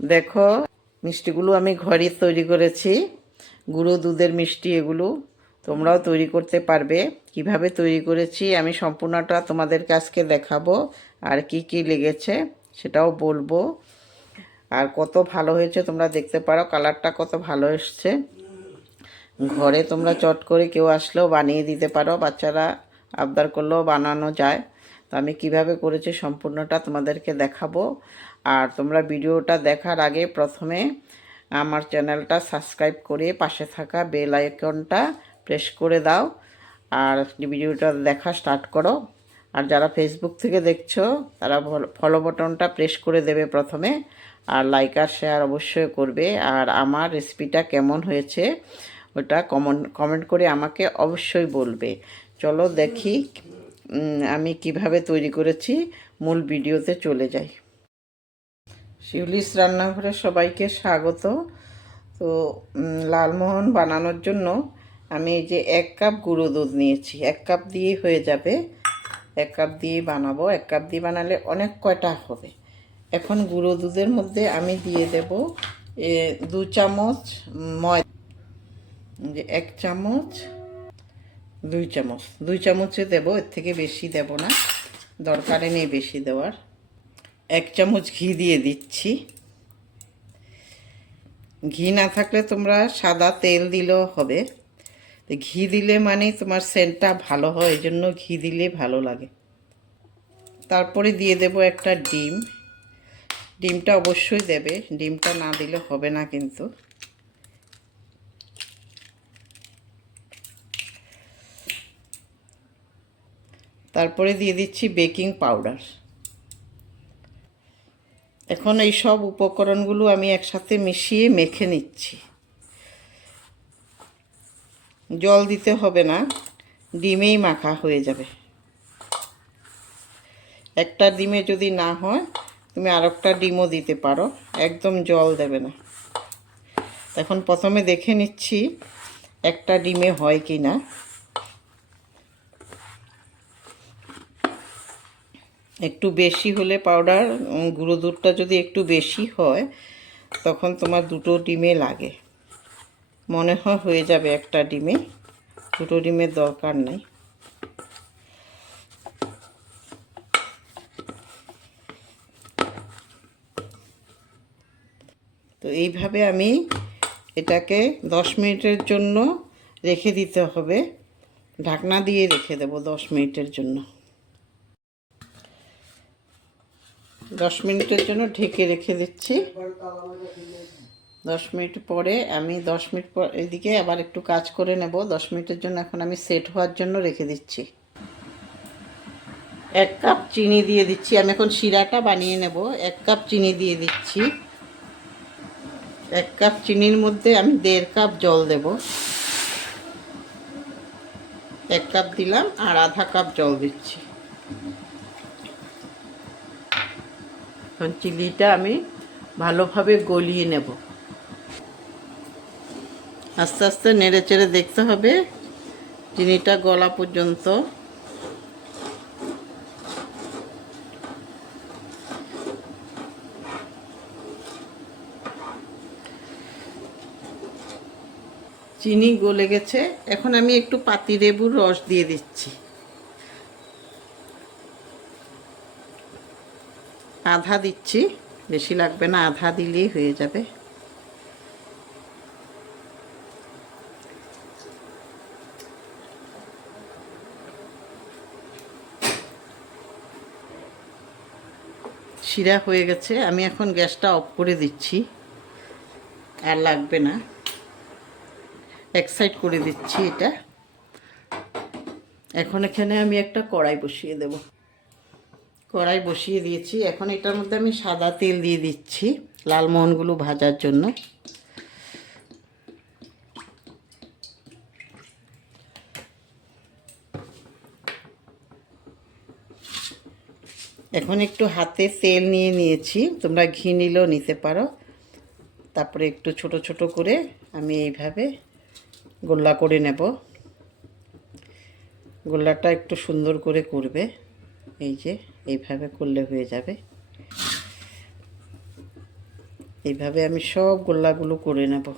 দেখো মিষ্টিগুলো আমি ঘরে তৈরি করেছি, গুঁড়ো দুধের মিষ্টি। এগুলো তোমরাও তৈরি করতে পারবে। কিভাবে তৈরি করেছি আমি সম্পূর্ণটা তোমাদেরকে আজকে দেখাবো, আর কি কি লেগেছে সেটাও বলবো। আর কত ভালো হয়েছে তোমরা দেখতে পারো, কালারটা কত ভালো এসছে। ঘরে তোমরা চট করে কেউ আসলেও বানিয়ে দিতে পারো, বাচ্চারা আবদার করলেও বানানো যায়। তো আমি কিভাবে করেছি সম্পূর্ণটা তোমাদেরকে দেখাবো। আর তোমরা ভিডিওটা দেখার আগে প্রথমে আমার চ্যানেলটা সাবস্ক্রাইব করে পাশে থাকা বেল আইকনটা প্রেস করে দাও, আর ভিডিওটা দেখা স্টার্ট করো। আর যারা ফেসবুক থেকে দেখছো তারা ফলো বাটনটা প্রেস করে দেবে প্রথমে, আর লাইক আর শেয়ার অবশ্যই করবে। আর আমার রেসিপিটা কেমন হয়েছে ওটা কমেন্ট করে আমাকে অবশ্যই বলবে। চলো দেখি আমি কিভাবে তৈরি করেছি, মূল ভিডিওতে চলে যাই। শিউলিস রান্নাঘরে সবাইকে স্বাগত। তো লালমোহন বানানোর জন্য আমি এই যে 1 কাপ গুঁড়ো দুধ নিয়েছি। 1 কাপ দিয়ে হয়ে যাবে, 1 কাপ দিয়ে বানাবো। 1 কাপ দিয়ে বানালে অনেক কয়টা হবে। এখন গুঁড়ো দুধের মধ্যে আমি দিয়ে দেব 2 চামচ ময়দা, যে 1 চামচ 2 চামচ 2 চামচে দেব, এর থেকে বেশি দেব না, দরকারে নেই বেশি দেওয়ার। 1 চামচ ঘি দিয়ে দিচ্ছি। ঘি না থাকলে তোমরা সাদা তেল দিলেও হবে। তো ঘি দিলে মানে তোমার সেন্টটা ভালো হয়, এই জন্য ঘি দিলে ভালো লাগে। তারপরে দিয়ে দেব একটা ডিম। ডিমটা অবশ্যই দেবে, ডিমটা না দিলে হবে না কিন্তু। তারপরে দিয়ে দিচ্ছি বেকিং পাউডার। এখন এই সব উপকরণগুলো আমি একসাথে মিশিয়ে মেখে নিচ্ছি। জল দিতে হবে না, ডিমেই মাখা হয়ে যাবে। একটা ডিমে যদি না হয় তুমি আরেকটা ডিমও দিতে পারো, একদম জল দেবে না। এখন প্রথমে দেখে নিচ্ছি একটা ডিমে হয় কি না। একটু বেশি হলে পাউডার, গুঁড়ো দুধটা যদি একটু বেশি হয় তখন তোমার 2টো ডিমে লাগে। মনে হয় হয়ে যাবে একটা ডিমে, 2টো ডিমের দরকার নেই। তো এইভাবে আমি এটাকে 10 মিনিটের জন্য রেখে দিতে হবে। ঢাকনা দিয়ে রেখে দেব 10 মিনিটের জন্য। 10 মিনিটের জন্য ঢেকে রেখে দিচ্ছি। 10 মিনিট পরে আমি 10 মিনিট পর এদিকে আবার একটু কাজ করে নেব। 10 মিনিটের জন্য এখন আমি সেট হওয়ার জন্য রেখে দিচ্ছি। 1 কাপ চিনি দিয়ে দিচ্ছি। আমি এখন শিরাটা বানিয়ে নেব। 1 কাপ চিনি দিয়ে দিচ্ছি। 1 কাপ চিনির মধ্যে আমি 1.5 কাপ জল দেব। 1 কাপ দিলাম আর আধা কাপ জল দিচ্ছি। এখন চিনিটা আমি ভালোভাবে গলিয়ে নেব। আস্তে আস্তে নেড়ে চেড়ে দেখতে হবে চিনিটা গলা পর্যন্ত। চিনি গলে গেছে, এখন আমি একটু পাতিলেবুর রস দিয়ে দিচ্ছি। আধা দিচ্ছি, বেশি লাগবে না, আধা দিলেই হয়ে যাবে। শিরা হয়ে গেছে, আমি এখন গ্যাসটা অফ করে দিচ্ছি, আর লাগবে না। এক সাইড করে দিচ্ছি এটা। এখন এখানে আমি একটা কড়াই বসিয়ে দেব। কড়াই বসিয়ে দিয়েছি। এখন এটার মধ্যে আমি সাদা তেল দিয়ে দিচ্ছি লালমোহনগুলো ভাজার জন্য। এখন একটু হাতে তেল নিয়ে নিয়েছি, তোমরা ঘি নিলেও নিতে পারো। তারপরে একটু ছোট ছোট করে আমি এইভাবে গোল্লা করে নেব। গোল্লাটা একটু সুন্দর করে করবে, এই যে এইভাবে করলে হয়ে যাবে। এইভাবে আমি সব গোল্লাগুলো করে নেব।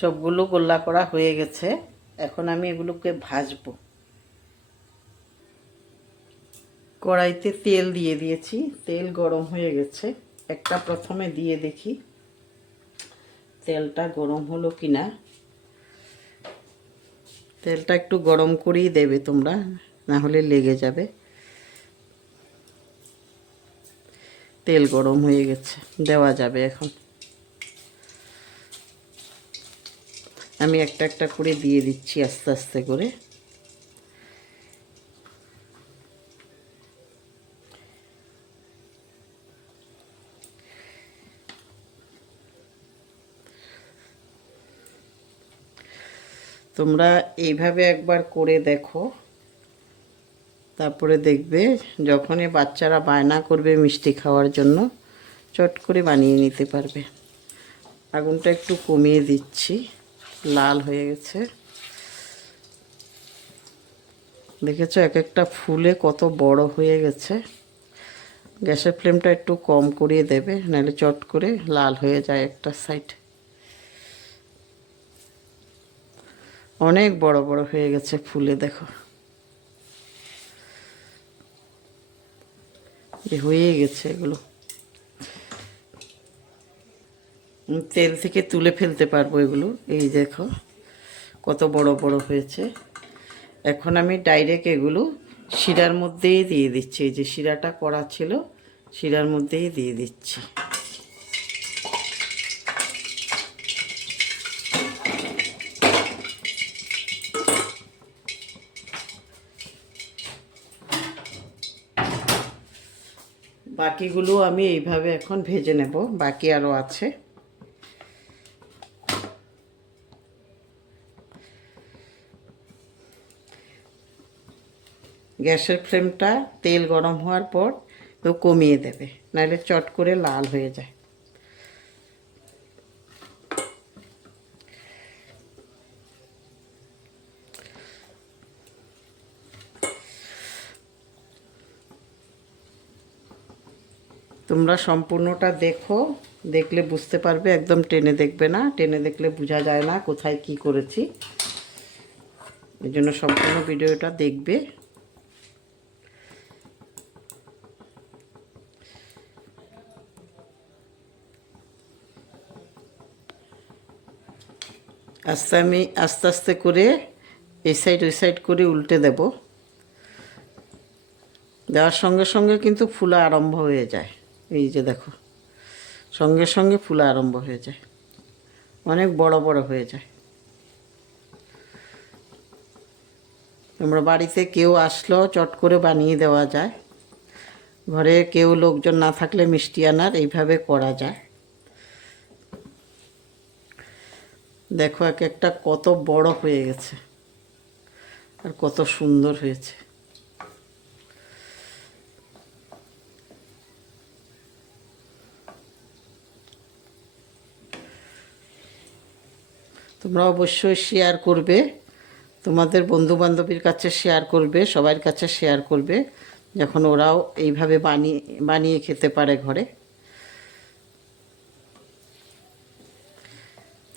সবগুলো গোল্লা করা হয়ে গেছে, এখন আমি এগুলোকে ভাজবো। কড়াইতে তেল দিয়ে দিয়েছি, তেল গরম হয়ে গেছে। একটা প্রথমে দিয়ে দেখি তেলটা গরম হলো কিনা। তেলটা একটু গরম করেই দেবে তোমরা, না হলে লেগে যাবে। তেল গরম হয়ে গেছে, দেওয়া যাবে এখন। আমি একটা একটা করে দিয়ে দিচ্ছি আস্তে আস্তে করে। তোমরা এইভাবে একবার করে দেখো, তারপরে দেখবে যখনই বাচ্চারা বায়না করবে মিষ্টি খাওয়ার জন্য চট করে বানিয়ে নিতে পারবে। আগুনটা একটু কমিয়ে দিচ্ছি, লাল হয়ে গেছে। দেখেছো এক একটা ফুলে কত বড় হয়ে গেছে। গ্যাসের ফ্লেমটা একটু কম করিয়ে দেবে, নাহলে চট করে লাল হয়ে যায় একটা সাইড। অনেক বড় বড় হয়ে গেছে ফুলে, দেখো হয়ে গেছে এগুলো। তেল থেকে তুলে ফেলতে পারবো এগুলো। এই দেখো কত বড় বড় হয়েছে। এখন আমি ডাইরেক্ট এগুলো শিরার মধ্যেই দিয়ে দিচ্ছি। এই যে শিরাটা করা ছিল, শিরার মধ্যেই দিয়ে দিচ্ছি। বাকিগুলো আমি এইভাবে এখন ভেজে নেব, বাকি আরও আছে। গ্যাসের ফ্লেমটা তেল গরম হওয়ার পর তো কমিয়ে দেবে, নাহলে চট করে লাল হয়ে যায়। তোমরা সম্পূর্ণটা দেখো, দেখলে বুঝতে পারবে। একদম টেনে দেখবে না, টেনে দেখলে বোঝা যায় না কোথায় কি করেছি। এই জন্য সম্পূর্ণ ভিডিওটা দেখবে। আমি আস্তে আস্তে করে এই সাইড ওই সাইড করে উল্টে দেব। দেওয়ার সঙ্গে সঙ্গে কিন্তু ফুলা আরম্ভ হয়ে যায়। এই যে দেখো, সঙ্গে সঙ্গে ফুলা আরম্ভ হয়ে যায়, অনেক বড় বড় হয়ে যায়। তোমরা বাড়িতে কেউ আসলেও চট করে বানিয়ে দেওয়া যায়। ঘরে কেউ লোকজন না থাকলে মিষ্টি আনার এইভাবে করা যায়। দেখো এক একটা কত বড় হয়ে গেছে আর কত সুন্দর হয়েছে। তোমরা অবশ্যই শেয়ার করবে, তোমাদের বন্ধু বান্ধবীর কাছে শেয়ার করবে, সবার কাছে শেয়ার করবে, যখন ওরাও এইভাবে বানিয়ে বানিয়ে খেতে পারে ঘরে।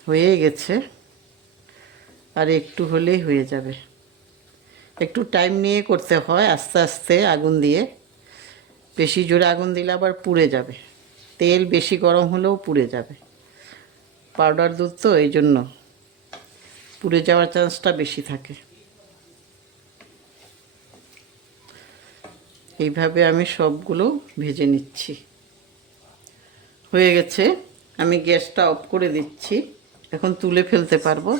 হয়ে গেছে, আর একটু হলেই হয়ে যাবে। একটু টাইম নিয়ে করতে হয়, আস্তে আস্তে আগুন দিয়ে। বেশি জোরে আগুন দিলে আবার পুড়ে যাবে, তেল বেশি গরম হলেও পুড়ে যাবে। পাউডার দুধ তো, এই জন্য পুড়ে যাওয়ার চান্সটা বেশি থাকে। এইভাবে আমি সবগুলো ভেজে নিচ্ছি। হয়ে গেছে, আমি গ্যাসটা অফ করে দিচ্ছি। এখন তুলে ফেলতে পারবো।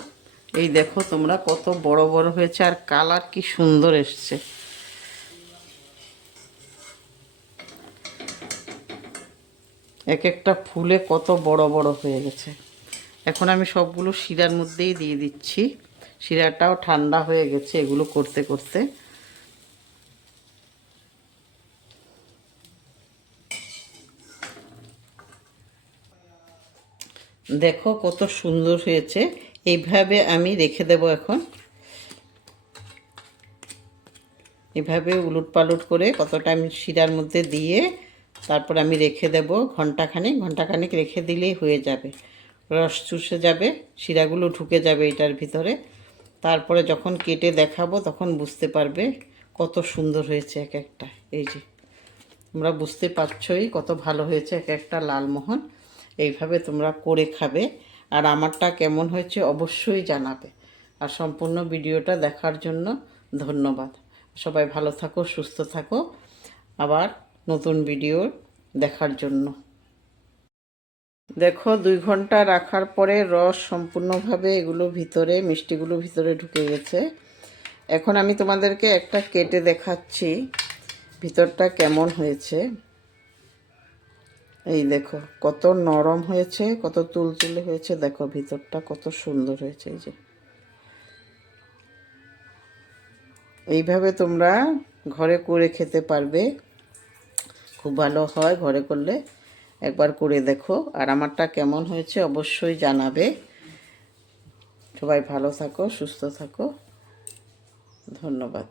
এই দেখো তোমরা কত বড় বড় হয়েছে, আর কালার কি সুন্দর এসছে। এক একটা ফুলে কত বড় বড় হয়ে গেছে। এখন আমি সবগুলো শিরার মধ্যেই দিয়ে দিচ্ছি। শিরাটাও ঠান্ডা হয়ে গেছে এগুলো করতে করতে। দেখো কত সুন্দর হয়েছে। এইভাবে আমি রেখে দেব এখন। এভাবে উলট পালট করে কতটা আমি শিরার মধ্যে দিয়ে তারপর আমি রেখে দেব ঘন্টাখানেক রেখে দিলেই হয়ে যাবে। রস চুষে যাবে, শিরাগুলো ঢুকে যাবে এটার ভিতরে। তারপরে যখন কেটে দেখাবো তখন বুঝতে পারবে কত সুন্দর হয়েছে এক একটা। এই যে তোমরা বুঝতে পারছই কত ভালো হয়েছে এক একটা লালমোহন। এইভাবে তোমরা করে খাবে। আর আমারটা কেমন হয়েছে অবশ্যই জানাবে। আর সম্পূর্ণ ভিডিওটা দেখার জন্য ধন্যবাদ। সবাই ভালো থাকো, সুস্থ থাকো। আবার নতুন ভিডিও দেখার জন্য। দেখো 2 ঘন্টা রাখার পরে রস সম্পূর্ণভাবে এগুলো ভিতরে, মিষ্টিগুলো ভিতরে ঢুকে গেছে। এখন আমি তোমাদেরকে একটা কেটে দেখাচ্ছি ভিতরটা কেমন হয়েছে। এই দেখো কত নরম হয়েছে, কত তুলতুলে হয়েছে। দেখো ভিতরটা কত সুন্দর হয়েছে। এই যে এইভাবে তোমরা ঘরে করে খেতে পারবে, খুব ভালো হয় ঘরে করলে। একবার করে দেখো। আর আমারটা কেমন হয়েছে অবশ্যই জানাবে। সবাই ভালো থাকো, সুস্থ থাকো। ধন্যবাদ।